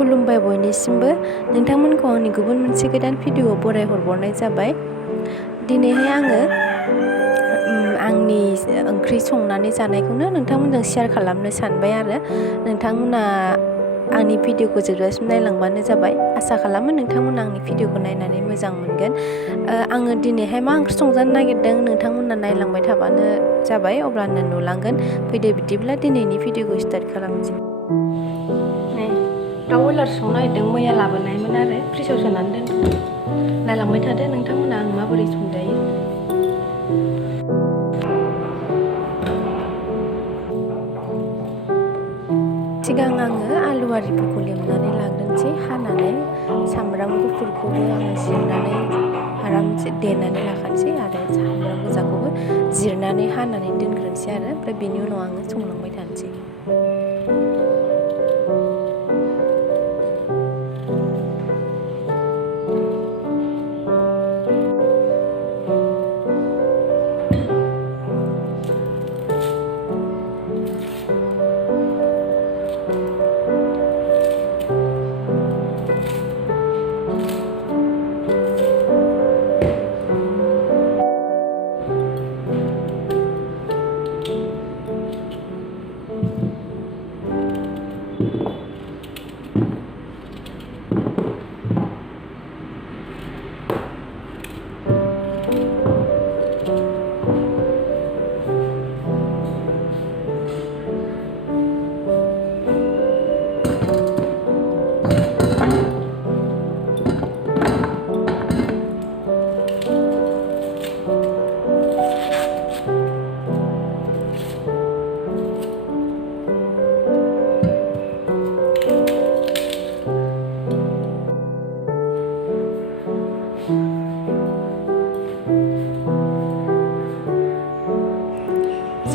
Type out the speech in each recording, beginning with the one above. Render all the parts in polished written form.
खुलुमबाय बयनिसिमबो नोंथांमोनखौ आंनि गुबुन मोनसे गोदान भिडिअ बराय हरबावनाय जाबाय। दिनैहाय आङो आंनि ओंख्रि संनानै जानायखौनो नोंथांमोनजों शेयार खालामनो सानबाय आरो नोंथांमोना आंनि भिडिअखौ जोबजासिम नायलांबानो जाबाय। आसा खालामो नोंथांमोना आंनि भिडिअखौ नायनानै मोजां मोनगोन। आङो दिनैहाय मा ओंख्रि संजानो नागिरदों नोंथांमोना नायलांबाय थाबानो जाबाय, अब्लानो नुलांगोन। फैदो बिदिब्ला दिनैनि भिडिअखौ स्टार्ट खालामनोसै। दाउ बयलार संनो नागिरदों, मैया लाबोनायमोन आरो फ्रिजआव सोनानै दोनदों। नायलांबाय थादो नोंथांमोना आं माबोरै संजायो। सिगां आङो आलु आरिफोरखौ लेमनानै लाग्रोनोसै, हानानै सामब्राम गुफुरखौबो आङो जिरनानै आरामसे देनानै लाखानोसै आरो सामब्राम गोजाखौबो जिरनानै हानानै दोनग्रोनोसै आरो ओमफ्राय बेनि उनाव आङो संलांबाय थानोसै।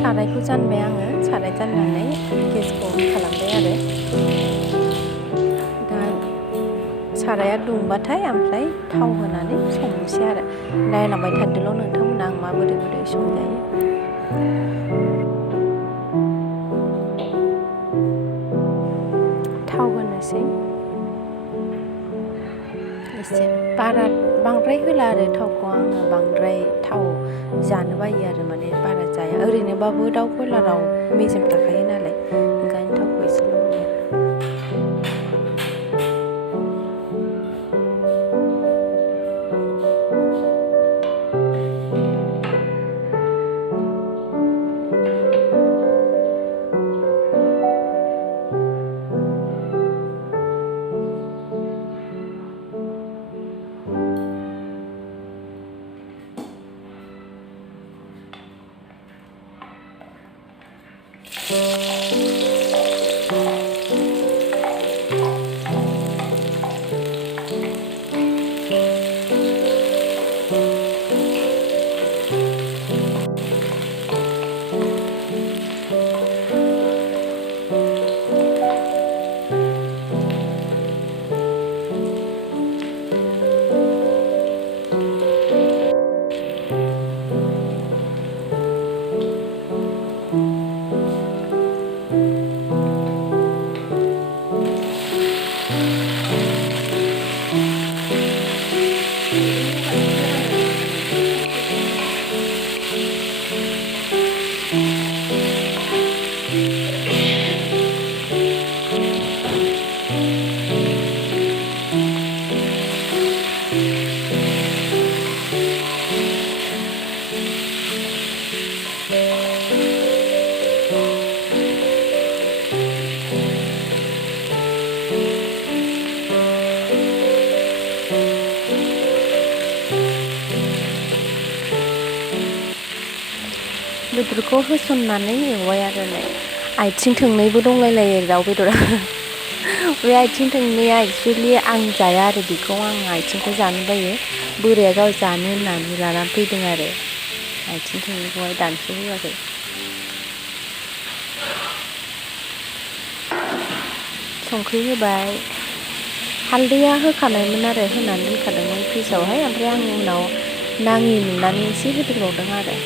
सारायखौ जानबाय आङो, साराय जाननानै गेसखौ अन खालामबाय आरो दा साराया दुंबाथाय ओमफ्राय थाव होनानै संनोसै आरो नायलांबाय थादोल' नोंथांमोना आं माबोरै संजायो। थाव होनोसै एसे, बांद्राय होला आरो थावखौ, आङो बांद्राय थाव जानो बायो आरो माने बारा जाया। ओरैनोबाबो दाउ बयलाराव मेजेम थाखायो नालाय, ओंखायनो थावखौ एसेल' होयो आरो। बेदरखौ होसननानै एवबाय आरो आथिं थोंनैबो दंलायलायो दाउ बेदरा। बे आथिं थोंनैया एक्सुवेलि आं जाया आरो बेखौ, आं आथिंखौ जानो बायो। बोराया गाव जानो होननानै लानानै फैदों आरो आथिं थोंनैखौहाय दानस' होआखै। संख्रि होबाय, हालदैया होखानायमोन आरो होनानै दोनखादोंमोन फ्रिजआवहाय, ओमफ्राय आं उनाव नाङि नुनानै एसे होदेरबावदों आरो।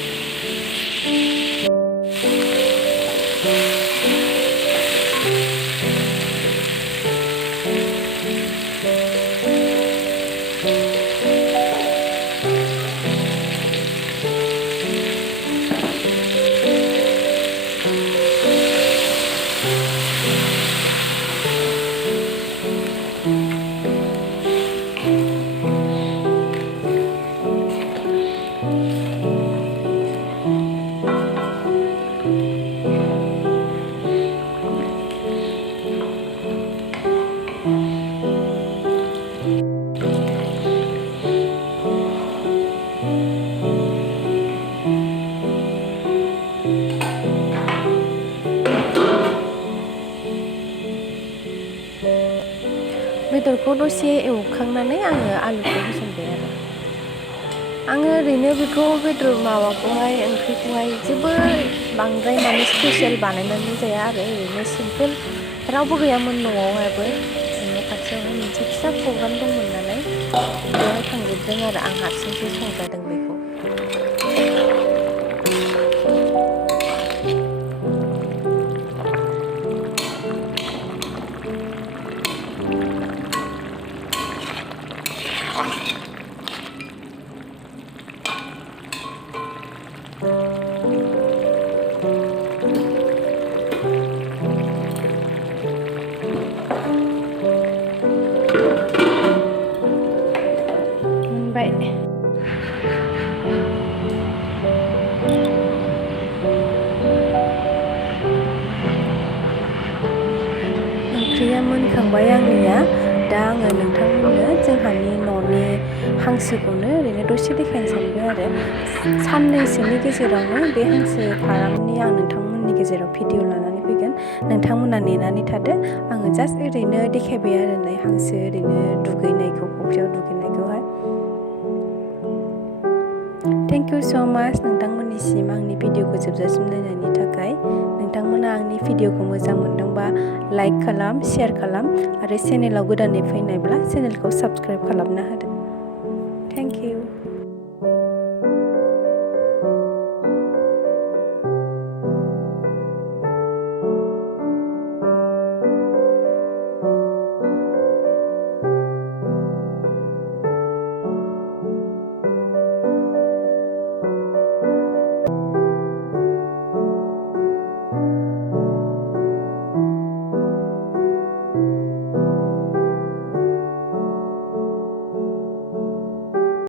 बेदरखौ दसे एवखांनानै आङो आलुखौ होसनबाय आरो आङो ओरैनो बेखौ माबाखौहाय ओंख्रिखौहाय जेबो बांद्राय माने स्पेसियेल बानायनानै जाया आरो ओरैनो सिम्पोल रावबो गैयामोन न'आवहायबो न' खाथियावहाय मोनसे फिसा प्रग्राम दंमोन नालाय बेवहाय थांजोबदों आरो आं हारसिंसो संजादों बेखौ। मोनबाय ओंख्रिया मोनखांबाय आंनिया दा आङो नोंथांमोननो जोंहानि न'नि हांसोखौनो ओरैनो दसे देखायनो सानबाय आरो साननैसोनि गेजेरावनो बे हांसो फारामनि आं नोंथांमोननि गेजेराव भिडिअ लानानै फैगोन। नोंथांमोना नेनानै थादो। आङो जास्ट ओरैनो देखायबाय आरो नै हांसो ओरैनो दुगैनायखौ फुख्रियाव दुगैनायखौहाय। थेंक इउ स' माच नोंथांमोननिसिम आंनि भिडिअखौ जोबजासिम नायनायनि थाखाय। नोंथांमोना आंनि भिडिअखौ मोजां मोनदोंबा लाइक खालाम, शेयार खालाम आरो चेनेलाव गोदानै फैनायब्ला चेनेलखौ साबस्क्राइब खालामना होदो। Thank you.